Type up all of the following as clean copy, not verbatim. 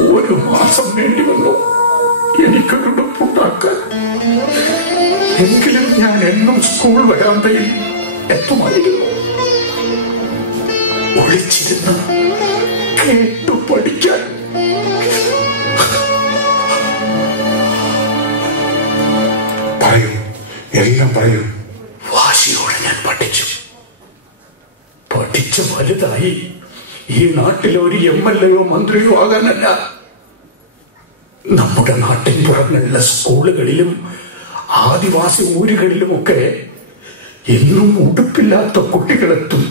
1 മാസം വേണ്ടി വന്നു എനിക്കൊരു ഉടുപ്പുണ്ടാക്കാൻ. എങ്കിലും ഞാൻ എന്നും സ്കൂൾ വരാന്തയിൽ എത്തുമായിരുന്നു. ഒളിച്ചിരുന്ന് കേട്ടു പഠിക്കാൻ. പറയൂ, എല്ലാം പറയൂ. വാശിയോടെ ഞാൻ പഠിച്ചു വലുതായി ഈ നാട്ടിലൊരു MLA-യോ മന്ത്രിയോ ആകാനല്ല. നമ്മുടെ നാട്ടിൻ പുറങ്ങളിലെ സ്കൂളുകളിലും ആദിവാസി ഊരുകളിലുമൊക്കെ എന്നും ഉടുപ്പില്ലാത്ത കുട്ടികളെത്തും.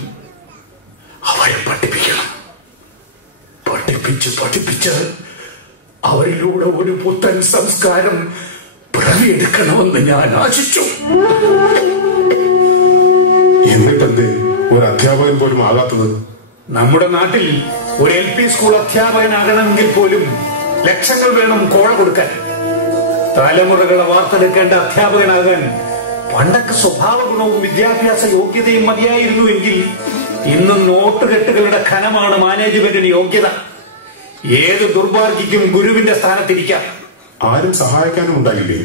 അവരെ പഠിപ്പിക്കണം. പഠിപ്പിച്ച് അവരിലൂടെ ഒരു പുത്തൻ സംസ്കാരം പിറവിയെടുക്കണമെന്ന് ഞാൻ ആശിച്ചു. എന്നിട്ടെന്തേ ഒരു അധ്യാപകൻ പോലും ആകാത്തത്? നമ്മുടെ നാട്ടിൽ ഒരു LP സ്കൂൾ അധ്യാപകനാകണമെങ്കിൽ പോലും ലക്ഷങ്ങൾ വേണം കോഴ കൊടുക്കാൻ. തലമുറകളെ വാർത്തെടുക്കേണ്ട അധ്യാപകനാകാൻ പണ്ടൊക്കെ സ്വഭാവ ഗുണവും വിദ്യാഭ്യാസ യോഗ്യതയും മതിയായിരുന്നു എങ്കിൽ ഇന്ന് നോട്ടുകെട്ടുകളുടെ ഖനമാണ് മാനേജ്മെന്റിന് യോഗ്യത. ഏത് ദുർഭാഗ്യക്കും ഗുരുവിന്റെ സ്ഥാനത്തിരിക്കാം. ആരും സഹായിക്കാനും ഉണ്ടായില്ലേ?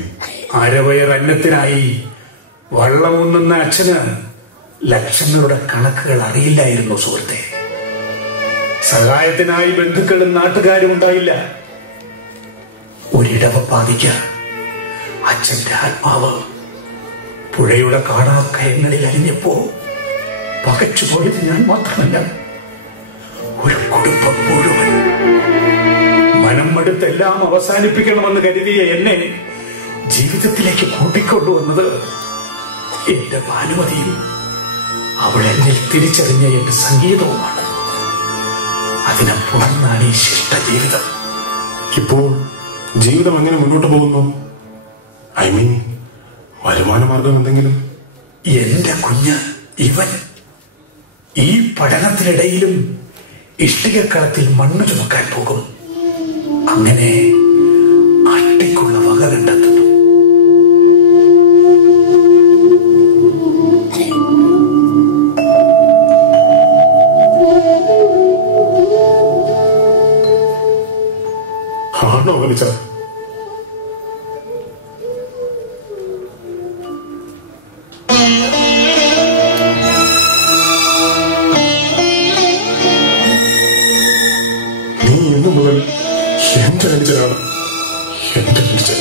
അരവയർ അന്നത്തിനായി വള്ളമുണ്ണുന്ന അച്ഛന് ലക്ഷങ്ങളുടെ കണക്കുകൾ അറിയില്ലായിരുന്നു സുഹൃത്തെ. സഹായത്തിനായി ബന്ധുക്കളും നാട്ടുകാരും ഉണ്ടായില്ല. ഒരിടവപ്പാതിക്ക് അച്ഛന്റെ ആത്മാവ് പുഴയുടെ കാണാക്കയങ്ങളിൽ അലിഞ്ഞപ്പോ പകച്ചുപോയത് ഞാൻ മാത്രമല്ല, ഒരു കുടുംബം മുഴുവൻ. മനം മടുത്തെല്ലാം അവസാനിപ്പിക്കണമെന്ന് കരുതിയ എന്നെ ജീവിതത്തിലേക്ക് കൂട്ടിക്കൊണ്ടുവന്നത് എന്റെ ഭാനുമതിയും അവൾ എന്നിൽ തിരിച്ചറിഞ്ഞ എന്റെ സംഗീതവുമാണ്. അതിനപ്പുറമാണ് ഈ ശിഷ്ട ജീവിതം. ഇപ്പോൾ ജീവിതം എങ്ങനെ മുന്നോട്ട് പോകുന്നു? ഐ മീൻ, വരുമാന മാർഗം എന്തെങ്കിലും? എന്റെ കുഞ്ഞ് ഇവൻ ഈ പഠനത്തിനിടയിലും ഇഷ്ടികക്കളത്തിൽ മണ്ണ് ചുമക്കാൻ പോകും. അങ്ങനെ അട്ടിക്കുള്ള വക കണ്ടെത്തുന്നു. ആണോ വലിച്ച? നീ ഇന്നു മുതൽ എന്റെ അനുജനാണ്. എന്റെ അനുജൻ.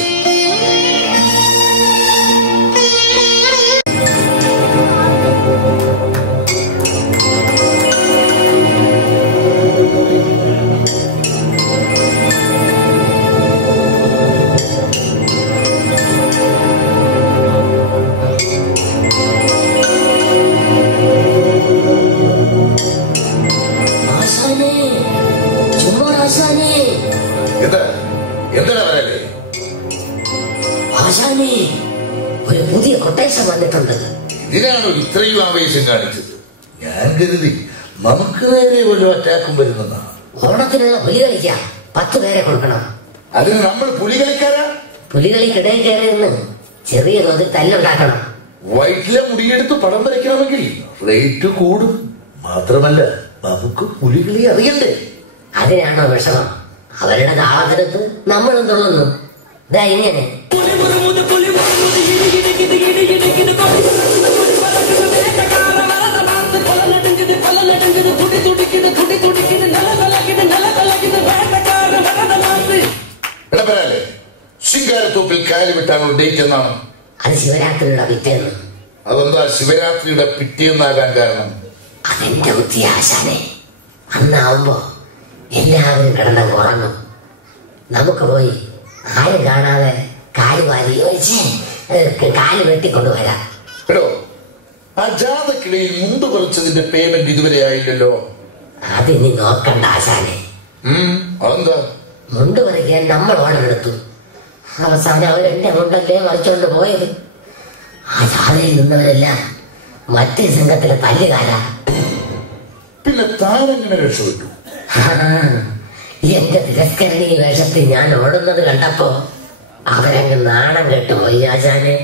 ഒരു പുതിയ കൊട്ടേഷൻ വന്നിട്ടുണ്ട്. ഇതിനാണോ ഇത്രയും ആവേശം കാണിച്ചത്? ഞാൻ കരുതി നമുക്ക് നേരെ വല്ല അറ്റാക്കും വരുന്നതാണ്. ഓണത്തിനുള്ള പുലി കളിക്കാം. 10 പേരെ കൊടുക്കണം. അതിന് നമ്മൾ പുലി കളിക്കാരാ? പുലികളിക്കിടയിൽ കയറി നിന്ന് ചെറിയ തോതിൽ തല്ലുണ്ടാക്കണം. വയറ്റിലെ മുടിയെടുത്ത് പടം വരയ്ക്കണമെങ്കിൽ റേറ്റ് കൂടും. മാത്രമല്ല നമുക്ക് പുലികളി അറിയണ്ടേ? അതിനാണോ വിഷമം? അവരുടെ താളത്തിനടുത്ത് നമ്മളും തുള്ളുന്നു. ഇതാ ഇങ്ങനെ. ശിങ്കാരത്തോപ്പിൽ കാലി വിട്ടാണോ ഡേറ്റ് എന്നാണ്? അത് ശിവരാത്രിയുടെ പിറ്റേന്ന്. അതെന്താ ശിവരാത്രിയുടെ പിറ്റേന്നാകാൻ കാരണം? അതെന്റെ ബുദ്ധി ആശാനെ. അന്നാവുമ്പോ എല്ലാവരും കിടന്നങ്ങ് ഉറങ്ങും. നമുക്ക് പോയി ആരും കാണാതെ കാല് വെട്ടിക്കൊണ്ടുവരാം. എടോ, ആ ജാതക്കിടയിൽ മുണ്ട് കുറച്ചതിന്റെ പേയ്മെന്റ് ഇതുവരെ ആയില്ലല്ലോ. അതിനി നോക്കണ്ട ആശാനെ. അതെന്താ? മുണ്ട് പറിക്കാൻ നമ്മൾ ഓർഡർ എടുത്തു. അവസാനം അവരെന്റെ മുണ്ടല്ലേ മറിച്ചോണ്ട് പോയത്. ആ ജാതയിൽ നിന്നവരെല്ലാം മറ്റേ സംഘത്തിലെ തല്ലുകാരാ. പിന്നെ താനെങ്ങനെ രക്ഷപ്പെട്ടു? എന്റെ തിരസ്കരണീയ വേഷത്തിൽ ഞാൻ ഓടുന്നത് കണ്ടപ്പോ അവരങ്ങ് നാണം കെട്ടുപോയി ആശാനെ.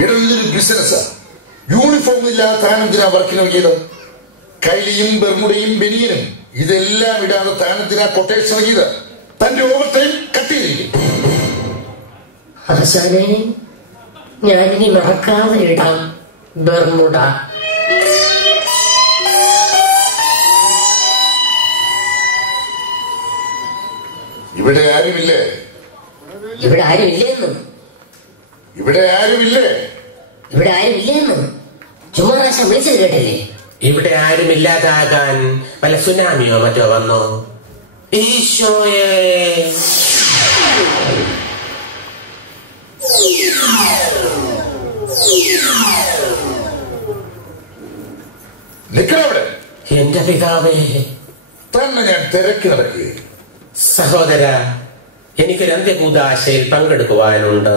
ഇതൊരു ബിസിനസ്സാ. യൂണിഫോം ഇല്ലാതെ താൻ എന്തിനാ വർക്കിന് നോക്കിയത്? കൈലിയും ബെർമുടയും ബനിയനും ഇതെല്ലാം ഇടാതെ താനെന്തിനാ കൊട്ടേഷൻ ഇറങ്ങിയത്? തന്റെ ഓവർ ടൈം കട്ട് ചെയ്തിരിക്കും. അവസാനെ ഞാനിനി മറക്കാതെ ഇടാം ബെർമുട. ഇവിടെ ആരുമില്ലേ? ഇവിടെ ആരുമില്ലേന്ന്? ഇവിടെ ആരുമില്ലേ? ഇവിടെ ആരുമില്ലേന്ന് ചുമ്മാ പ്രാവശ്യം വിളിച്ചത് കേട്ടില്ലേ? ഇവിടെ ആരുമില്ലാതാകാൻ വല്ല സുനാമിയോ മറ്റോ വന്നോ? ഈശോയെ! നിൽക്കണവിടെ. എന്റെ പിതാവേ, തന്നെ ഞാൻ തിരക്കി നടക്കുകയും. സഹോദര, എനിക്കൊരു അന്ത്യകൂദാശയിൽ പങ്കെടുക്കുവാനുണ്ട്.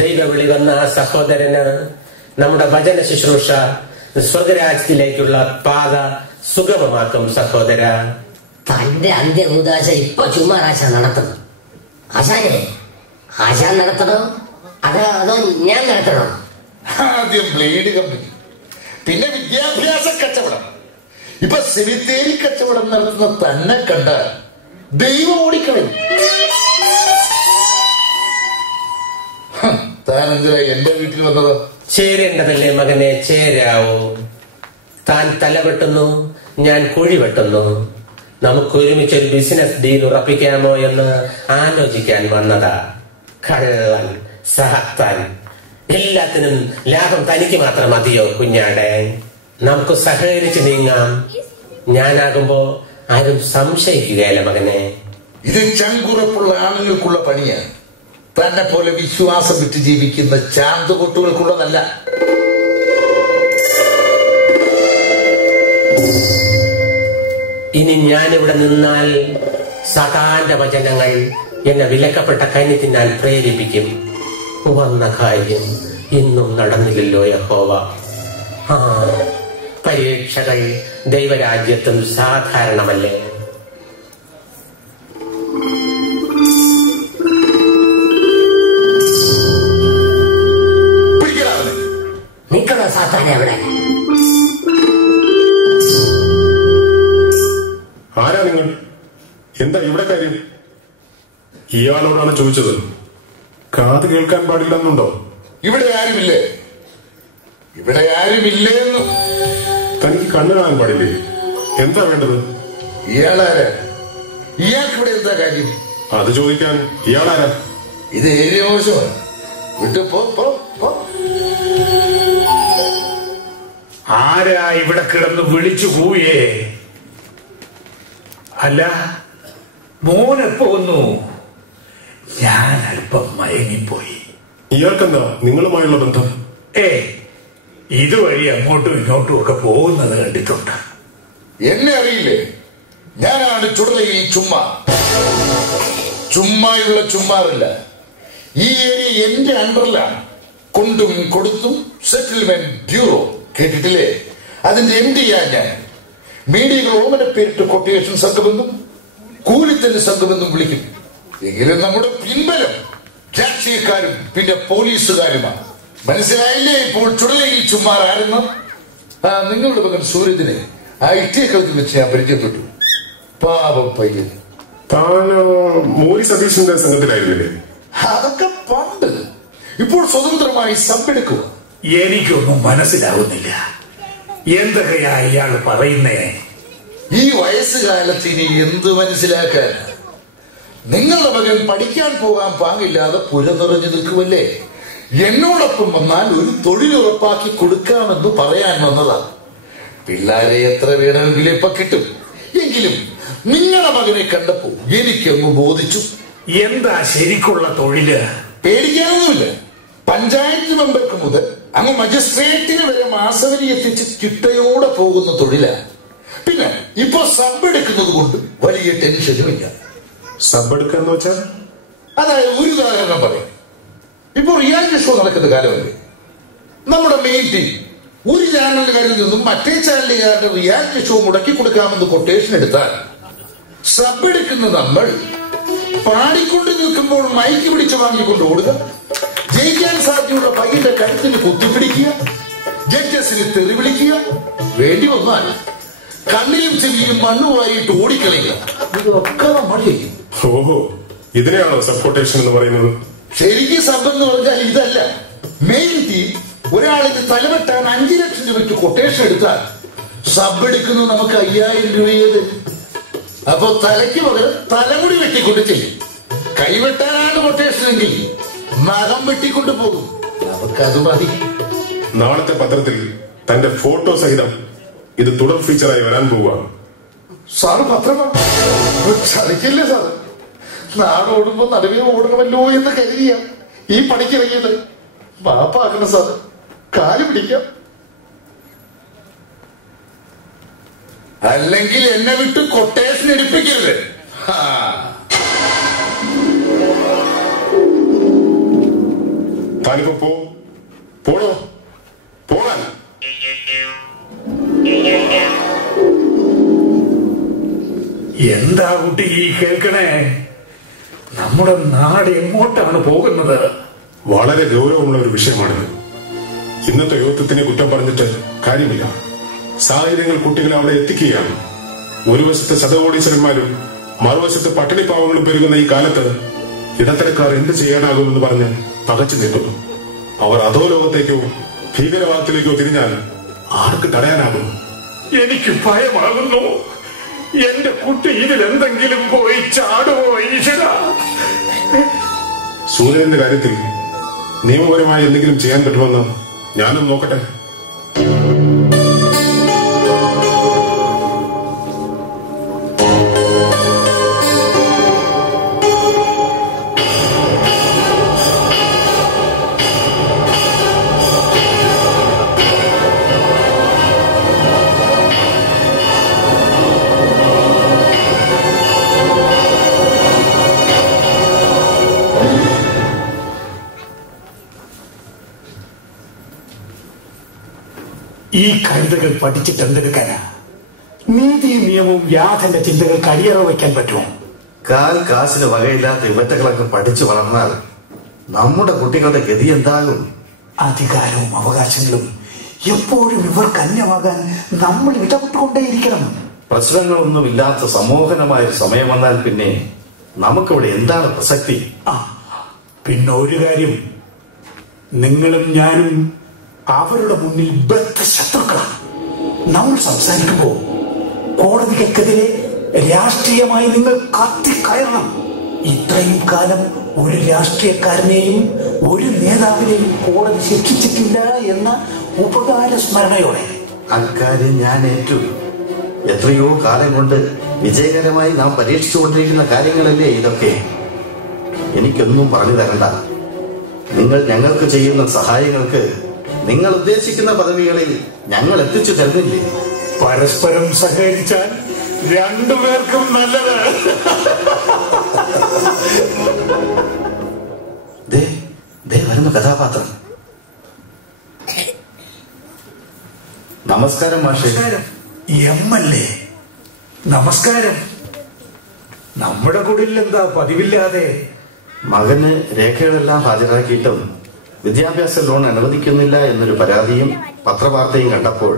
ദൈവവിളി വന്ന ആ സഹോദരന് നമ്മുടെ വചന ശുശ്രൂഷ സ്വർഗരാജ്യത്തിലേക്കുള്ള പാത സുഗമമാക്കും. സഹോദര, തന്റെ അന്ത്യകൂദാശ ഇപ്പൊ ചുമ്മാ ആശ നടത്തണം. ആശാൻ നടത്തണോ അതോ ഞാൻ നടത്തണോ? ആദ്യം ബ്ലേഡ് കമ്പനി, പിന്നെ വിദ്യാഭ്യാസ കച്ചവടം, ഇപ്പൊ സെമിത്തേരി കച്ചവടം നടത്തുന്ന തന്നെ കണ്ട ദൈവം ഓടിക്കളയും. താൻ എന്തിനാ എന്റെ വീട്ടിൽ വന്നത്? ചേരേണ്ടതല്ലേ മകനെ, ചേരാവൂ. താൻ തലവെട്ടുന്നു, ഞാൻ കുഴി വെട്ടുന്നു. നമുക്ക് ഒരുമിച്ചൊരു ബിസിനസ് ഡീൽ ഉറപ്പിക്കാമോ എന്ന് ആലോചിക്കാൻ വന്നതാ. കള്ളൻ, സാത്താൻ, എല്ലാത്തിനും ലാഭം തനിക്ക് മാത്രം മതിയോ കുഞ്ഞാടെ? നമുക്ക് സഹകരിച്ച് നീങ്ങാം. ഞാനാകുമ്പോ ആരും സംശയിക്കുകയല്ല മകനെ. ഇത് ചങ്കുറപ്പുള്ള ആളുകൾക്കുള്ള പണിയാണ്. തന്നെ പോലെ വിശ്വാസം വിറ്റ് ജീവിക്കുന്ന ചാന്തുകൊട്ടുകൾക്കുള്ളതല്ല. ഇനി ഞാനിവിടെ നിന്നാൽ സതാന്റെ വചനങ്ങൾ എന്നെ വിലക്കപ്പെട്ട കന്നി തിന്നാൻ പ്രേരിപ്പിക്കും. വന്ന കാര്യം ഇന്നും നടന്നില്ലല്ലോ യഹോവ. പരീക്ഷകൾ ദൈവരാജ്യത്തും സാധാരണമല്ലേ? നിക്കണോ സാത്താനെ അവിടെ? ആരാ നിങ്ങൾ? എന്താ ഇവിടെ കാര്യം? ഇയാളോടാണ് ചോദിച്ചത്. കാത് കേൾക്കാൻ പാടില്ലെന്നുണ്ടോ? ഇവിടെ ആരുമില്ലേ? ഇവിടെ ആരുമില്ലേന്നു. തനിക്ക് കണ്ണു കാണാൻ പാടില്ലേ? എന്താ വേണ്ടത്? ഇയാളാരാ? ഇയാൾക്ക് ഇവിടെ എന്താ കാര്യം? അത് ചോദിക്കാൻ ഇയാളാരാ? ഇത് ഏരിയ മോശമാണ്. വിട്ടു പോ. ആരാ ഇവിടെ കിടന്ന് വിളിച്ചു കൂയേ? അല്ല, മോനെപ്പോ വന്നു? ഞാൻ അല്പം മയങ്ങിപ്പോയി. ഇയാൾക്കെന്താ നിങ്ങളുമായുള്ള ബന്ധം? ഇതുവഴി അങ്ങോട്ടും ഇങ്ങോട്ടും ഒക്കെ പോകുന്നത് കണ്ടിട്ടുണ്ട്. എന്നെ അറിയില്ലേ? ഞാനാണ് ചുടലയിൽ ചുമ്മായുള്ള ചുമ്മാറില്ല. ഈ ഏരിയ എന്റെ അണ്ടറിലാണ്. കൊണ്ടും കൊടുത്തും സെറ്റിൽമെന്റ് ബ്യൂറോ കേട്ടിട്ടില്ലേ? അതിന്റെ MD ഞാൻ. മീഡിയകൾ ഓമന പേരിട്ട് കൊട്ടേഷൻ സംഘമെന്നും കൂലിത്തല്ല് സംഘമെന്നും വിളിക്കും. എങ്കിലും നമ്മുടെ പിൻബലം രാഷ്ട്രീയക്കാരും പിന്നെ പോലീസുകാരുമാണ്. മനസ്സിലായില്ലേ ഇപ്പോൾ ചുടലയിൽ ചുമ്മാറാരെന്ന്? നിങ്ങളുടെ മകൻ സൂര്യദിനെ IT കളത്തിൽ വെച്ച് ഞാൻ പരിചയപ്പെട്ടു. പാവം പയ്യൻ. താൻ മോരി സതീശന്റെ സംഘത്തിലായിരുന്നില്ലേ? അതൊക്കെ പണ്ട്. ഇപ്പോൾ സ്വതന്ത്രമായി സമ്പെടുക്കുക. എനിക്കൊന്നും മനസ്സിലാവുന്നില്ല. എന്തൊക്കെയാ ഇയാൾ പറയുന്നേ? ഈ വയസ്സുകാലത്ത് ഇനി എന്ത് മനസ്സിലാക്കാൻ? നിങ്ങളുടെ മകൻ പഠിക്കാൻ പോകാൻ പാങ്ങില്ലാതെ പുരനിറഞ്ഞു നിൽക്കുമല്ലേ? എന്നോടൊപ്പം വന്നാൽ ഒരു തൊഴിലുറപ്പാക്കി കൊടുക്കാമെന്ന് പറയാൻ വന്നതാ. പിള്ളാരെ എത്ര വേണമെങ്കിലും ഇപ്പൊ കിട്ടും. എങ്കിലും നിങ്ങളുടെ മകനെ കണ്ടപ്പോ എനിക്കങ്ങ് ബോധിച്ചു. എന്താ ശരിക്കുള്ള തൊഴില്? പേടിക്കാനൊന്നുമില്ല. പഞ്ചായത്ത് മെമ്പർക്ക് മുതൽ അങ്ങ് മജിസ്ട്രേറ്റിന് വരെ മാസവരി എത്തിച്ച് ചിട്ടയോടെ പോകുന്ന തൊഴിലാണ്. പിന്നെ ഇപ്പൊ സബ് എടുക്കുന്നത് കൊണ്ട് വലിയ ടെൻഷനുമില്ല. സബ് എടുക്കാന്ന് വെച്ചാൽ? അതായത് ഒരു ഉദാഹരണം പറയാം. ഇപ്പൊ റിയാലിറ്റി ഷോ നടക്കുന്ന കാലമല്ലേ? നമ്മുടെ മെയിൻ ടീം ഒരു ചാനലുകാരിൽ നിന്നും മറ്റേ ചാനലുകാരുടെ റിയാലിറ്റി ഷോ മുടക്കി കൊടുക്കാമെന്ന് കൊട്ടേഷൻ എടുത്താൽ സബ് എടുക്കുന്ന നമ്മൾ പാടിക്കൊണ്ട് നിൽക്കുമ്പോൾ മൈക്ക് പിടിച്ച് വാങ്ങിക്കൊണ്ട് ഓടുക, ജയിക്കാൻ സാധ്യതയുള്ള പയ്യന്റെ കഴുത്തിന് കുത്തിപ്പിടിക്കുക, ജഡ്ജസിനെ തെറി വിളിക്കുക, വേണ്ടി വന്നാൽ കണ്ണിലും ചെവിയും മണ്ണുമായിട്ട് ഓടിക്കളയുക. ഇതൊക്കെ നമ്മൾ ചെയ്യും. ഓഹോ, ഇതിനെയാണോ സപ്പോർട്ടേഷൻ എന്ന് പറയുന്നത്? ശരിക്കും സബ് എന്ന് പറഞ്ഞാൽ ഇതല്ല. മെയിൻ ടീം ഒരാളിന് തലവെട്ടാൻ 5 ലക്ഷം രൂപയ്ക്ക് കൊട്ടേഷൻ എടുത്താൽ സബ് എടുക്കുന്നത് നമുക്ക് 5000 രൂപയെ തരും. അപ്പൊ തലയ്ക്ക് പകരം തലമുടി വെട്ടിക്കൊണ്ട് ചെയ്യും. കൈവെട്ടാനാണ് കൊട്ടേഷൻ എങ്കിൽ നഖം വെട്ടിക്കൊണ്ട് പോകും. നമുക്കത് മതി. നാളത്തെ പത്രത്തിൽ തന്റെ ഫോട്ടോ സഹിതം ഇത് തുടർ ഫീച്ചറായി വരാൻ പോവുക. സാറ് പത്രമാണ്, ചതിക്കില്ലേ സാറ്? നാട് ഓടുമ്പോ നടുവേ ഓടണമല്ലോ എന്ന് കരുതിയ ഈ പണിക്കിറങ്ങിയത്. പാപ്പാക്കണം സാറ്, കാല് പിടിക്കാം. അല്ലെങ്കിൽ എന്നെ വിട്ട് കൊട്ടേഷൻ എടുപ്പിക്കരുത്. താനിപ്പോ പോണോ? പോകാൻ എന്താ കുട്ടി ഈ കേൾക്കണേ? നമ്മുടെ നാട് എങ്ങോട്ടാണ് പോകുന്നത്? വളരെ ഗൗരവമുള്ള ഒരു വിഷയമാണിത്. ഇന്നത്തെ യുവത്വത്തിനെ കുറ്റം പറഞ്ഞിട്ട് കാര്യമില്ല. സാഹചര്യങ്ങൾ കുട്ടികളെ അവിടെ എത്തിക്കുകയാണ്. ഒരു വശത്ത് ശതകോടീശ്വരന്മാരും മറുവശത്ത് പട്ടിണിപ്പാവങ്ങളും പെരുകുന്ന ഈ കാലത്ത് ഇടത്തരക്കാർ എന്ത് ചെയ്യാനാകുമെന്ന് പറഞ്ഞ് പകച്ചു നിൽക്കുന്നു. അവർ അധോലോകത്തേക്കോ ഭീകരവാദത്തിലേക്കോ തിരിഞ്ഞാൽ ആർക്ക് തടയാനാകും? എനിക്ക് ഭയമാകുന്നു. എന്റെ കുട്ടി ഇതിലെന്തെങ്കിലും പോയി ചാടുമോ ഈശ്വര? സൂര്യന്റെ കാര്യത്തിൽ നിയമപരമായി എന്തെങ്കിലും ചെയ്യാൻ പറ്റുമെന്ന് ഞാനും നോക്കട്ടെ. ഈ കവിതകൾ പഠിച്ചിട്ട് എന്തെടുക്കാനാ? നീതിയും നിയമവും യാഥന്റെ ചിന്തകൾക്ക് അടിയറ വയ്ക്കാൻ പറ്റുമോ? കാശിന് വകയില്ലാത്ത ഇവറ്റകളൊക്കെ പഠിച്ചു വളർന്നാൽ നമ്മുടെ കുട്ടികളുടെ ഗതി എന്താകും? അധികാരവും അവകാശങ്ങളും എപ്പോഴും ഇവർക്ക് അന്യമാകാൻ നമ്മൾ ഇടപെട്ടുകൊണ്ടേയിരിക്കണം. പ്രശ്നങ്ങളൊന്നുമില്ലാത്ത സമൂഹനമായ സമയം വന്നാൽ പിന്നെ നമുക്കിവിടെ എന്താണ് പ്രസക്തി? പിന്നെ ഒരു കാര്യം, നിങ്ങളും ഞാനും അവരുടെ മുന്നിൽ ബദ്ധശത്രുക്കളാണ്. നമ്മൾ സംസാരിക്കുമ്പോൾ കോടതികൾക്കെതിരെ രാഷ്ട്രീയമായി നിങ്ങൾ കത്തിക്കയറണം. ഇത്രയും കാലം ഒരു രാഷ്ട്രീയക്കാരനെയും ഒരു നേതാവിനെയും കോടതി ശിക്ഷിച്ചിട്ടില്ല എന്ന ഉപകാര സ്മരണയോടെ. അക്കാര്യം ഞാൻ ഏറ്റു. എത്രയോ കാലം കൊണ്ട് വിജയകരമായി നാം പരീക്ഷിച്ചുകൊണ്ടിരിക്കുന്ന കാര്യങ്ങളല്ലേ ഇതൊക്കെ. എനിക്കൊന്നും പറഞ്ഞു തരണ്ട. നിങ്ങൾ ഞങ്ങൾക്ക് ചെയ്യുന്ന സഹായങ്ങൾക്ക് നിങ്ങൾ ഉദ്ദേശിക്കുന്ന പദവികളിൽ ഞങ്ങൾ എത്തിച്ചു തരുന്നില്ലേ? പരസ്പരം സഹകരിച്ചാൽ രണ്ടുപേർക്കും നല്ലത്. വരുന്ന കഥാപാത്രം. നമസ്കാരം മാഷേ. എമ്മല്ലേ നമസ്കാരം. നമ്മുടെ കുടിൽ എന്താ പതിവില്ലാതെ? മകന് രേഖകളെല്ലാം ഹാജരാക്കിയിട്ടും വിദ്യാഭ്യാസ ലോൺ അനുവദിക്കുന്നില്ല എന്നൊരു പരാതിയും പത്രവാർത്തയും കണ്ടപ്പോൾ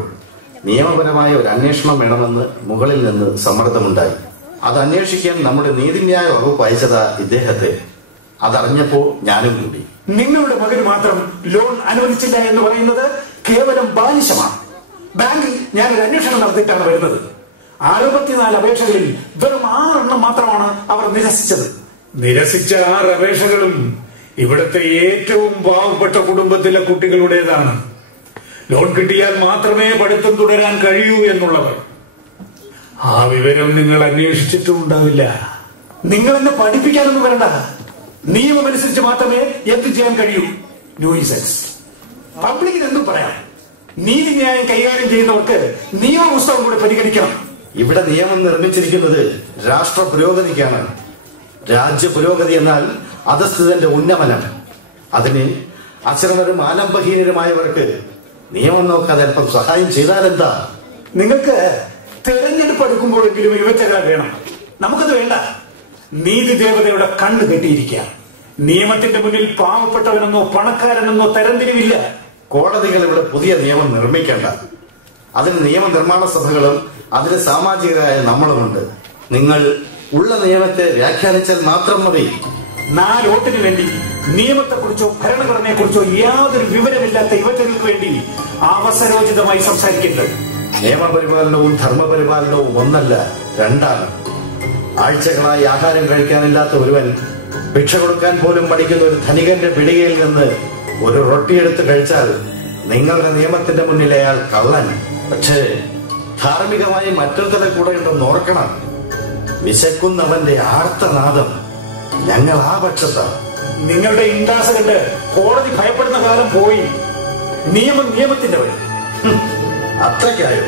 നിയമപരമായ ഒരു അന്വേഷണം വേണമെന്ന് മുകളിൽ നിന്ന് സമ്മർദ്ദമുണ്ടായി. അത് അന്വേഷിക്കാൻ നമ്മുടെ നീതിന്യായ വകുപ്പ് അയച്ചതാ ഇദ്ദേഹത്തെ. അതറിഞ്ഞപ്പോ ഞാനും കൂടി. നിങ്ങളുടെ മകന് മാത്രം ലോൺ അനുവദിച്ചില്ല എന്ന് പറയുന്നത് കേവലം ബാലിശമാണ്. ബാങ്കിൽ ഞാനൊരു അന്വേഷണം നടത്തിയിട്ടാണ് വരുന്നത്. 64 അപേക്ഷകളിൽ വെറും 6 എണ്ണം മാത്രമാണ് അവർ നിരസിച്ചത്. നിരസിച്ച 6 അപേക്ഷകളും ഇവിടുത്തെ ഏറ്റവും പാവപ്പെട്ട കുടുംബത്തിലെ കുട്ടികളുടേതാണ്. ലോൺ കിട്ടിയാൽ മാത്രമേ പഠിത്തം തുടരാൻ കഴിയൂ എന്നുള്ളവർ. ആ വിവരം നിങ്ങൾ അന്വേഷിച്ചിട്ടും ഉണ്ടാവില്ല. നിങ്ങൾ എന്നെ പഠിപ്പിക്കാനൊന്നും വരണ്ട. നിയമമനുസരിച്ച് മാത്രമേ എന്ത് ചെയ്യാൻ കഴിയൂ. ന്യൂസെൻസ്. പബ്ലിക്കിന് എന്തും പറയാം. നീതിന്യായം കൈകാര്യം ചെയ്യുന്നവർക്ക് നിയമപുസ്തകം കൂടെ പരിഗണിക്കണം. ഇവിടെ നിയമം നിർമ്മിച്ചിരിക്കുന്നത് രാഷ്ട്ര പുരോഗതിക്കാണ്. രാജ്യ പുരോഗതി എന്നാൽ അധസ്ഥിതന്റെ ഉന്നമനം. അതിന് അക്ഷരമരും ആലംബഹീനരുമായവർക്ക് നിയമം നോക്കാതെ അല്പം സഹായം ചെയ്താലെന്താ? നിങ്ങൾക്ക് തെരഞ്ഞെടുപ്പ് എടുക്കുമ്പോഴെങ്കിലും ഇവറ്റകൾ വേണം. നമുക്കത് വേണ്ട. നീതി ദേവതയുടെ കണ്ണ് കെട്ടിയിരിക്കുക. നിയമത്തിന്റെ മുന്നിൽ പാവപ്പെട്ടവനെന്നോ പണക്കാരനെന്നോ തരംതിരിവില്ല. കോടതികൾ ഇവിടെ പുതിയ നിയമം നിർമ്മിക്കേണ്ട. അതിന് നിയമനിർമ്മാണ സഭകളും അതിന് സാമാജികരായ നമ്മളുമുണ്ട്. നിങ്ങൾ ഉള്ള നിയമത്തെ വ്യാഖ്യാനിച്ചാൽ മാത്രം മതി. 4 വോട്ടിന് വേണ്ടി നിയമത്തെക്കുറിച്ചോ ഭരണഘടനയെക്കുറിച്ചോ യാതൊരു വിവരമില്ലാത്ത ഇവറ്റകൾക്ക് വേണ്ടി അവസരോചിതമായി സംസാരിക്കരുത്. നിയമപരിപാലനവും ധർമ്മപരിപാലനവും ഒന്നല്ല, രണ്ടാണ്. ആഴ്ചകളായി ആഹാരം കഴിക്കാനില്ലാത്ത ഒരുവൻ ഭിക്ഷ കൊടുക്കാൻ പോലും പഠിക്കുന്ന ഒരു ധനികന്റെ പിടികയിൽ നിന്ന് ഒരു റൊട്ടിയെടുത്ത് കഴിച്ചാൽ നിങ്ങളുടെ നിയമത്തിന്റെ മുന്നിൽ അയാൾ കള്ളൻ. പക്ഷേ ധാർമ്മികമായി മറ്റൊരു തല കൂടെ ഉണ്ടെന്ന് ഓർക്കണം. വിശക്കുന്നവന്റെ ആർത്തനാദം ഞങ്ങൾ ആ പക്ഷത്താണ്. നിങ്ങളുടെ ഇൻഡാസ് കണ്ട് കോടതി ഭയപ്പെടുന്ന കാലം പോയി. നിയമത്തിന്റെ വഴി. അത്രയ്ക്കായോ?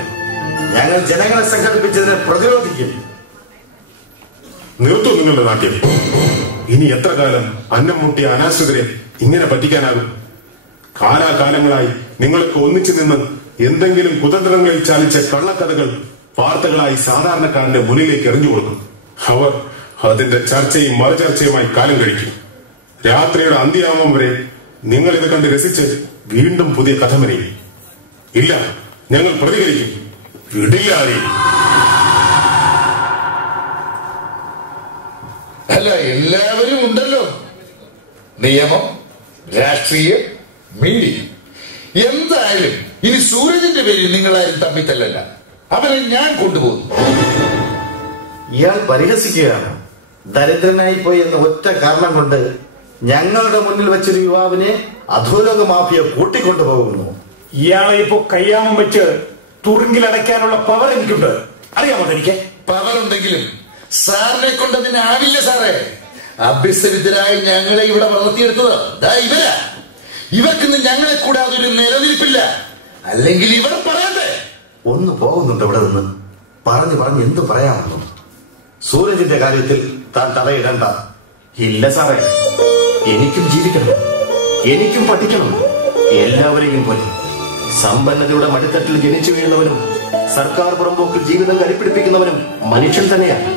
ഞങ്ങൾ ജനങ്ങളെ സംഘടിപ്പിച്ചതിനെ പ്രതിരോധിക്കും. നിർത്തു നിങ്ങളുടെ നാട്യം. ഇനി എത്ര കാലം അന്നം മുട്ടിയ അനാശ്രിതരെ ഇങ്ങനെ പറ്റിക്കാനാകും? കാലാകാലങ്ങളായി നിങ്ങൾക്ക് ഒന്നിച്ചു നിന്ന് എന്തെങ്കിലും കുതന്ത്രങ്ങളിൽ ചാലിച്ച കള്ളക്കഥകൾ വാർത്തകളായി സാധാരണക്കാരന്റെ മുന്നിലേക്ക് എറിഞ്ഞു കൊടുക്കും. അവർ അതിന്റെ ചർച്ചയും മറുചർച്ചയുമായി കാലം കഴിക്കും. രാത്രിയുടെ അന്ത്യയാമം വരെ നിങ്ങൾ ഇത് കണ്ട് രസിച്ച് വീണ്ടും പുതിയ കഥ മെനയും. ഇല്ല, ഞങ്ങൾ പ്രതികരിക്കും. വിടില്ല ആരെയും. അല്ല, എല്ലാവരും ഉണ്ടല്ലോ. നിയമം, രാഷ്ട്രീയം, മീഡിയ. എന്തായാലും ഇനി സൂരജിന്റെ പേരിൽ നിങ്ങളാരും തമ്മിൽ തല്ലല്ല. അവനെ ഞാൻ കൊണ്ടുപോകുന്നു. ഇയാൾ പരിഹസിക്കുകയാണ്. ദരിദ്രനായി പോയി എന്ന ഒറ്റ കാരണം കൊണ്ട് ഞങ്ങളുടെ മുന്നിൽ വെച്ചൊരു യുവാവിനെ അധോലോക മാഫിയ കൂട്ടിക്കൊണ്ടുപോകുന്നു. ഇയാളെ ഇപ്പോ കയ്യാമം വെച്ച് തുറുങ്കിലടയ്ക്കാനുള്ള പവർ എനിക്കുണ്ട്. അറിയാമോ തനിക്ക്? പവർ ഉണ്ടെങ്കിലും സാറിനെ കൊണ്ടതിനാവില്ല സാറേ. അഭ്യസ്തവിദ്യരായ ഞങ്ങളെ ഇവിടെ വളർത്തിയെടുത്തത് ഇവരാ. ഇവർക്കിന്ന് ഞങ്ങളെ കൂടാതെ ഒരു നിലനിൽപ്പില്ല. അല്ലെങ്കിൽ ഇവർ പറയട്ടെ. ഒന്ന് പോകുന്നുണ്ട് ഇവിടെ നിന്ന്. പറഞ്ഞു എന്ത് പറയാമെന്നു. സൂരജിന്റെ കാര്യത്തിൽ താൻ തടയിടണ്ട. ഇല്ല സാറേ, എനിക്കും ജീവിക്കണം, എനിക്കും പഠിക്കണം, എല്ലാവരെയും പോലെ. സമ്പന്നതയുടെ മടിത്തട്ടിൽ ജനിച്ചു വീഴുന്നവനും സർക്കാർ പുറമ്പോക്കിൽ ജീവിതം കരിപ്പിടിപ്പിക്കുന്നവനും മനുഷ്യൻ തന്നെയാണ്.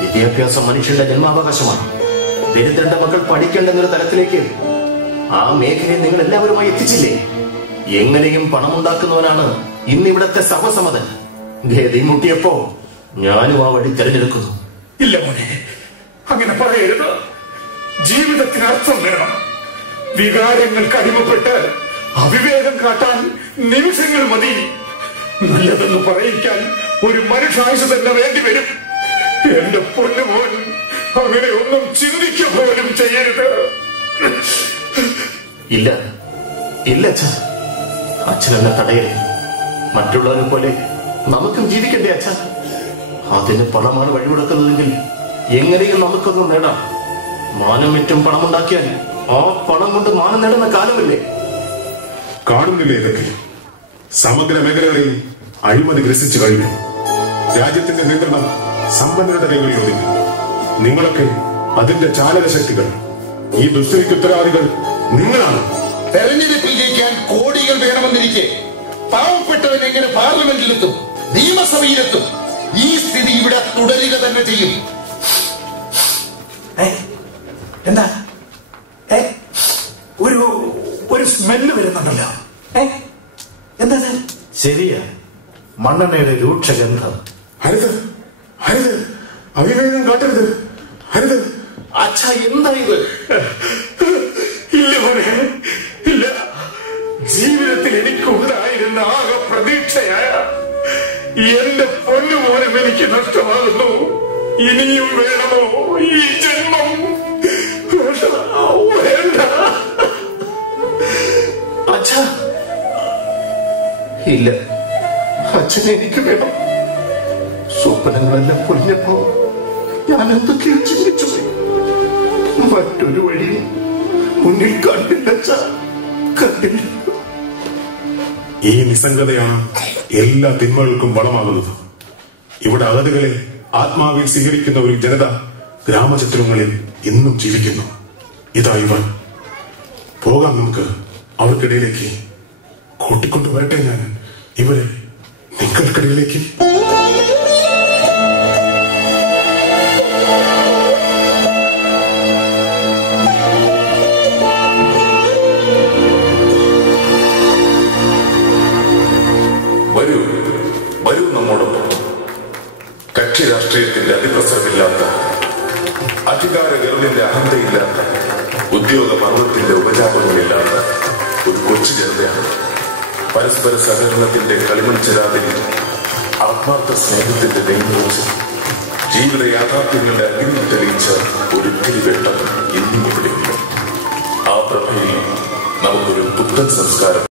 വിദ്യാഭ്യാസം മനുഷ്യന്റെ ജന്മാവകാശമാണ്. ദരിദ്രന്റെ മക്കൾ പഠിക്കേണ്ടെന്നൊരു തലത്തിലേക്ക് ആ മേഖലയെ നിങ്ങൾ എല്ലാവരുമായി എത്തിച്ചില്ലേ? എങ്ങനെയും പണമുണ്ടാക്കുന്നവനാണ് ഇന്നിവിടത്തെ സർവസമ്മതൻ. ഗതി മുട്ടിയപ്പോ ഞാനും ആ വഴി തെരഞ്ഞെടുക്കുന്നു. ഇല്ല മോനെ, അങ്ങനെ പറയരുത്. ജീവിതത്തിന് അർത്ഥം വേണം. വികാരങ്ങൾക്ക് അടിമപ്പെട്ട് അവിവേകം കാട്ടാൻ നിമിഷങ്ങൾ മതി. നല്ലതെന്ന് പറയിക്കാൻ ഒരു മനുഷ്യായുസ് തന്നെ വേണ്ടി വരും. എന്റെ പൊന്നുമോൻ അങ്ങനെ ഒന്നും ചിന്തിക്കുക പോലും ചെയ്യരുത്. ഇല്ല അച്ഛനെന്നെ തടയരുത്. മറ്റുള്ളവരെ പോലെ നമുക്കും ജീവിക്കണ്ടേ അച്ഛ? അതിന് പണമാണ് വഴിമുടക്കുന്നതെങ്കിൽ എങ്ങനെയും നമുക്കൊന്നും നേടാം. മാനം വിറ്റും പണമുണ്ടാക്കിയാൽ ആ പണം കൊണ്ട് മാനം നേടുന്ന കാലമില്ലേ? കാണുന്നില്ലേ ഇതൊക്കെ? സമഗ്ര മേഖലകളിൽ അഴിമതി ഗ്രസിച്ചു കഴിഞ്ഞു. രാജ്യത്തിന്റെ നിയന്ത്രണം സമ്പന്നരുടെ കൈകളിൽ ഒതുങ്ങി. നിങ്ങളൊക്കെ അതിന്റെ ചാലക ശക്തികൾ. ഈ ദുസ്ഥിതിക്ക് ഉത്തരവാദികൾ നിങ്ങളാണ്. തെരഞ്ഞെടുപ്പിൽ ജയിക്കാൻ കോടികൾ വേണമെന്നിരിക്കെ പാവപ്പെട്ടവൻ എങ്ങനെ പാർലമെന്റിലെത്തും, നിയമസഭയിലെത്തും? ഈ സ്ഥിതി ഇവിടെ തുടരുക തന്നെ ചെയ്യും. എന്താ ഒരു സ്മെല്ല് വരുന്നുണ്ടല്ലോ? എന്താ? ശരിയാ, മണ്ണെണ്ണയുടെ രൂക്ഷഗന്ധം. ഹരിത് അവിവേകം കാട്ടരുത്. ഹരിത് അച്ഛ, എന്താ ഇത്? ഇല്ല മോനെ, ഇല്ല. ജീവിതത്തിൽ എനിക്കുണ്ടായിരുന്ന ആകെ പ്രതീക്ഷയായ എന്റെ പൊന്നുപോലും എനിക്ക് നഷ്ടമാകുന്നു. ഇനിയും വേണമോ ഈ ജന്മം? വേണ്ട. അച്ഛ, ഇല്ല, അച്ഛനെ എനിക്ക് വേണം. സ്വപ്നങ്ങളെല്ലാം പൊളിഞ്ഞപ്പോ ഞാൻ എന്തൊക്കെയോ ചിന്തിച്ചു. മറ്റൊരു വഴിയും മുന്നിൽ കണ്ടില്ല അച്ഛ, കണ്ടില്ല. ഈ നിസ്സംഗതയാണ് എല്ലാ തിന്മകൾക്കും വളമാകുന്നത്. ഇവിടെ അഗതികളെ ആത്മാവിൽ സ്വീകരിക്കുന്ന ഒരു ജനത ഗ്രാമചിത്രങ്ങളിൽ ഇന്നും ജീവിക്കുന്നു. ഇതാ ഇവർ. പോകാം നമുക്ക് അവർക്കിടയിലേക്ക്. കൂട്ടിക്കൊണ്ടുവരട്ടെ ഞാൻ ഇവരെ നിങ്ങൾക്കിടയിലേക്ക്. രാഷ്ട്രീയത്തിന്റെ അതിപ്രസരമില്ലാത്ത, അധികാര ഗർവിന്റെ അഹന്തയില്ലാത്ത, ഉദ്യോഗ പർവ്വത്തിന്റെ ഉപജാപങ്ങളില്ലാത്ത ഒരു കൊച്ചു ജനതയാണ്. പരസ്പര സഹകരണത്തിന്റെ കളിമൺചരാതിൽ ആത്മാർത്ഥ സ്നേഹത്തിന്റെ നെയ്മോച്ച് ജീവിത യാഥാർത്ഥ്യങ്ങളുടെ അഗ്നിയിൽ തെളിയിച്ച ഒരു തിരിവെട്ടം ഇന്നും ഇവിടെയുണ്ട്. ആ പ്രഭയിൽ നമുക്കൊരു പുത്തൻ സംസ്കാരം